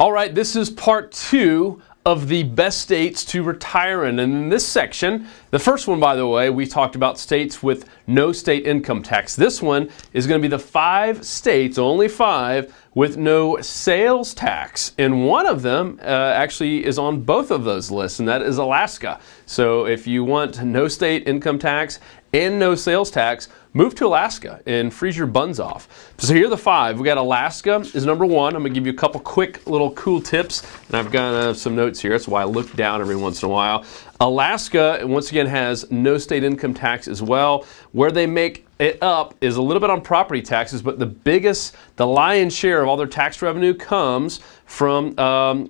All right, this is part 2 of the best states to retire in. And in this section, the first one, by the way, we talked about states with no state income tax. This one is going to be the 5 states, only 5, with no sales tax. And one of them actually is on both of those lists, and that is Alaska. So if you want no state income tax and no sales tax, move to Alaska and freeze your buns off. So here are the 5. We got Alaska is number 1. I'm going to give you a couple quick little cool tips, and I've got some notes here. That's why I look down every once in a while. Alaska, once again, has no state income tax as well. Where they make it up is a little bit on property taxes, but the lion's share of all their tax revenue comes from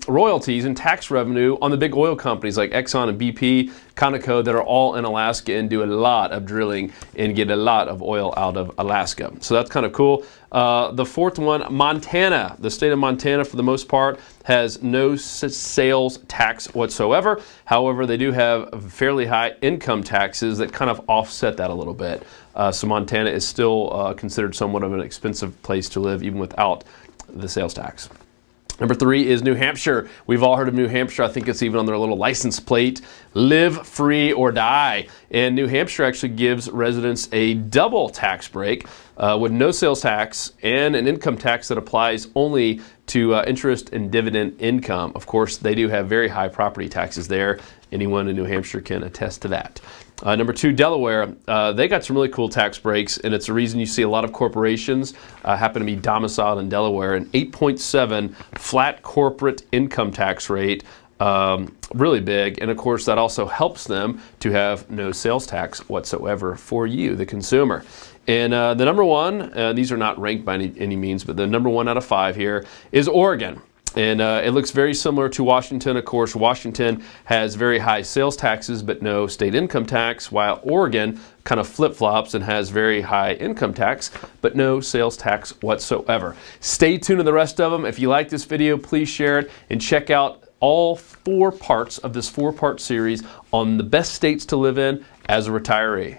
royalties and tax revenue on the big oil companies like Exxon and BP, Conoco, that are all in Alaska and do a lot of drilling and get a lot of oil out of Alaska. So that's kind of cool. The 4th one, Montana. The state of Montana, for the most part, has no sales tax whatsoever. However, they do have fairly high income taxes that kind of offset that a little bit. So Montana is still considered somewhat of an expensive place to live, even without the sales tax. Number 3 is New Hampshire. We've all heard of New Hampshire. I think it's even on their little license plate. Live free or die. And New Hampshire actually gives residents a double tax break with no sales tax and an income tax that applies only to interest and dividend income. Of course, they do have very high property taxes there. Anyone in New Hampshire can attest to that. Number 2, Delaware. They got some really cool tax breaks, and it's the reason you see a lot of corporations happen to be domiciled in Delaware. An 8.7 flat corporate income tax rate, really big, and of course that also helps them to have no sales tax whatsoever for you, the consumer. And the number 1, these are not ranked by any means, but the number 1 out of 5 here is Oregon. And it looks very similar to Washington. Of course, Washington has very high sales taxes but no state income tax, while Oregon kind of flip-flops and has very high income tax but no sales tax whatsoever. Stay tuned to the rest of them. If you like this video, please share it and check out all 4 parts of this 4-part series on the best states to live in as a retiree.